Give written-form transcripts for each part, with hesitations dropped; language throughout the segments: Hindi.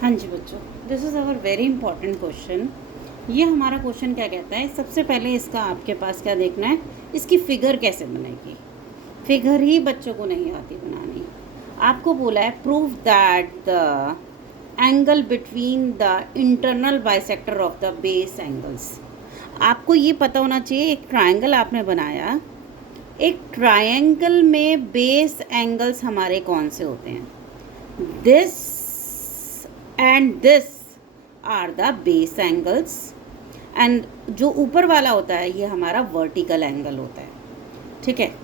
हाँ जी बच्चों, this is our very important question. ये हमारा क्वेश्चन क्या कहता है, सबसे पहले इसका आपके पास क्या देखना है, इसकी फिगर कैसे बनेगी। फिगर ही बच्चों को नहीं आती बनानी। आपको बोला है prove that the angle between the internal bisector of the base angles. आपको ये पता होना चाहिए, एक ट्रायंगल आपने बनाया, एक ट्रायंगल में बेस एंगल्स हमारे कौन से होते हैं, this and this are the base angles, and जो ऊपर वाला होता है ये हमारा वर्टिकल एंगल होता है। ठीक है,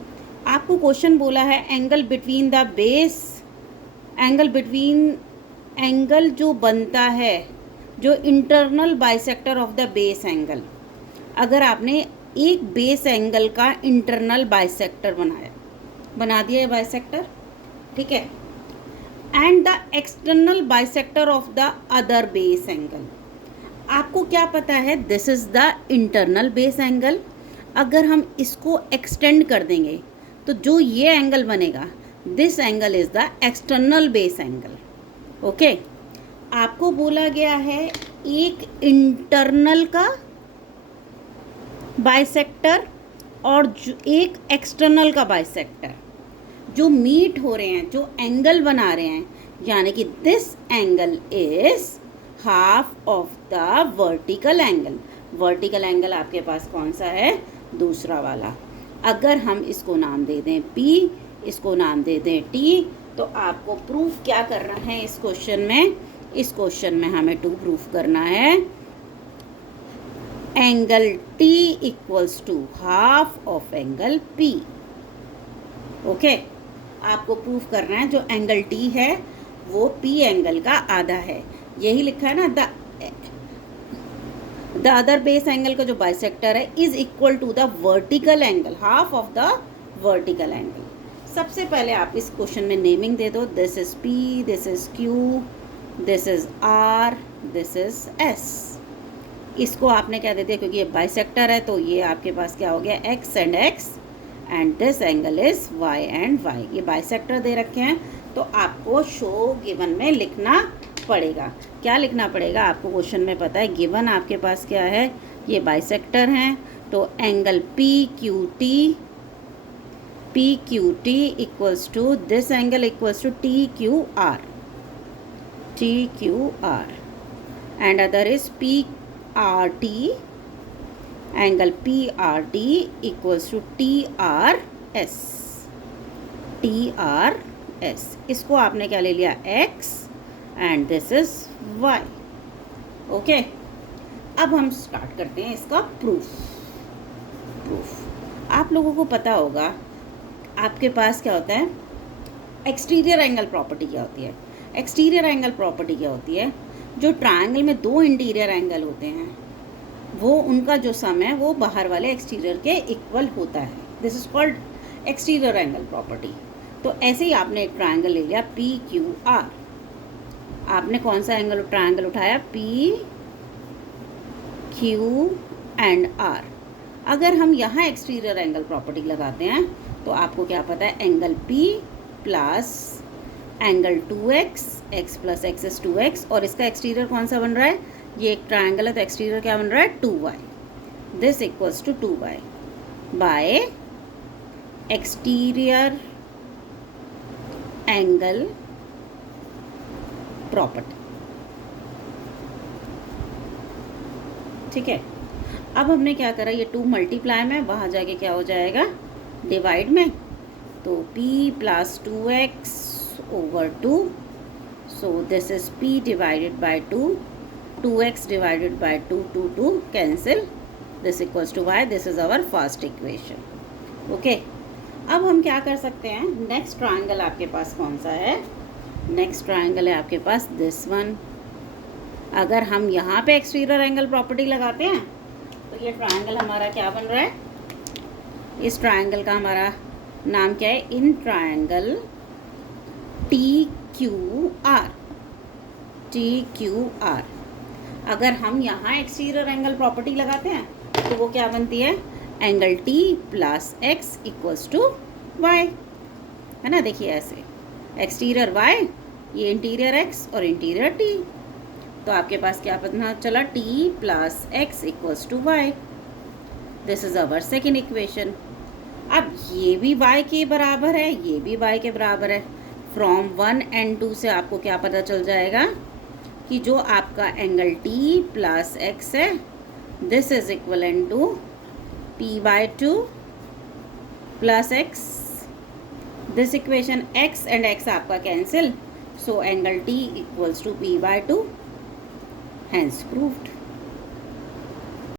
आपको क्वेश्चन बोला है angle between the base, angle between, angle जो बनता है, जो internal bisector of the base angle. अगर आपने एक बेस एंगल का इंटरनल बाइसेक्टर बना दिया है बाइसेक्टर, ठीक है, and the external bisector of the other base angle. आपको क्या पता है, this is the internal base angle. अगर हम इसको एक्सटेंड कर देंगे तो जो ये एंगल बनेगा, this angle is the external base angle. Okay, आपको बोला गया है एक इंटरनल का बाइसेक्टर और एक एक्सटर्नल का बाइसेक्टर जो मीट हो रहे हैं, जो एंगल बना रहे हैं, यानी कि this angle is half of the vertical angle. Vertical angle आपके पास कौन सा है, दूसरा वाला। अगर हम इसको नाम दे दें P, इसको नाम दे दें T, तो आपको प्रूफ क्या करना है इस क्वेश्चन में, इस क्वेश्चन में हमें टू प्रूफ करना है angle T equals to half of angle P। Okay, आपको प्रूफ करना है जो एंगल T है वो P एंगल का आधा है। यही लिखा है ना, द अदर बेस एंगल का जो बाइसेक्टर है is equal to the vertical angle, half of the vertical angle. सबसे पहले आप इस क्वेश्चन में नेमिंग दे दो, this is P, this is Q, this is R, this is S। इसको आपने क्या दे दिया, क्योंकि ये बाइसेक्टर है तो ये आपके पास क्या हो गया, X and X, and this angle is Y and Y। ये बाइसेक्टर दे रखे हैं तो आपको शो गिवन में लिखना पड़ेगा। क्या लिखना पड़ेगा, आपको क्वेश्चन में पता है गिवन आपके पास क्या है, ये बाइसेक्टर हैं, तो angle PQT equals to this angle equals to TQR and other is PRT, angle PRT equals to TRS। इसको आपने क्या ले लिया, X, and this is Y। Okay, अब हम स्टार्ट करते हैं इसका प्रूफ। आप लोगों को पता होगा आपके पास क्या होता है, एक्सटीरियर एंगल प्रॉपर्टी क्या होती है। एक्सटीरियर एंगल प्रॉपर्टी क्या होती है, जो ट्रायंगल में दो इंटीरियर एंगल होते हैं वो उनका जो सम है वो बाहर वाले एक्सटीरियर के इक्वल होता है। This is called exterior angle property. तो ऐसे ही आपने एक ट्रायंगल ले लिया PQR। आपने कौन सा एंगल ट्रायंगल उठाया, PQ एंड R। अगर हम यहाँ एक्सटीरियर एंगल प्रॉपर्टी लगाते हैं तो आपको क्या पता है, angle P plus angle 2x, x plus x is 2x, और इसका एक्सटीरियर कौन सा बन रहा है, ये एक ट्रायंगल है तो एक्सटीरियर क्या बन रहा है, 2y। This equals to 2y by exterior angle property. ठीक है, अब हमने क्या करा, ये 2 मल्टीप्लाई में, वहाँ जाके क्या हो जाएगा, डिवाइड में, तो P plus 2x over 2, so this is P divided by 2, 2x divided by 2 cancel, this equals to y। this is our first equation। okay, अब हम क्या कर सकते हैं, नेक्स्ट ट्रायंगल आपके पास कौन सा है, नेक्स्ट ट्रायंगल है आपके पास दिस वन। अगर हम यहाँ पे एक्सटीरियर एंगल प्रॉपर्टी लगाते हैं तो ये ट्रायंगल हमारा क्या बन रहा है, इस ट्रायंगल का हमारा नाम क्या है, इन ट्रायंगल TQR। अगर हम यहाँ एक्सटीरियर एंगल प्रॉपर्टी लगाते हैं तो वो क्या बनती है, angle T plus X equals to Y, है ना। देखिए ऐसे, एक्सटीरियर Y, ये इंटीरियर X और इंटीरियर T, तो आपके पास क्या पता चला, T plus X equals to Y. This is our second equation. अब ये भी y के बराबर है, ये भी y के बराबर है। फ्रॉम 1 and 2 से आपको क्या पता चल जाएगा कि जो आपका एंगल t प्लस एक्स है, this is equivalent to p/2 plus X. This equation x and x आपका cancel, so angle t equals to p/2, hence proved.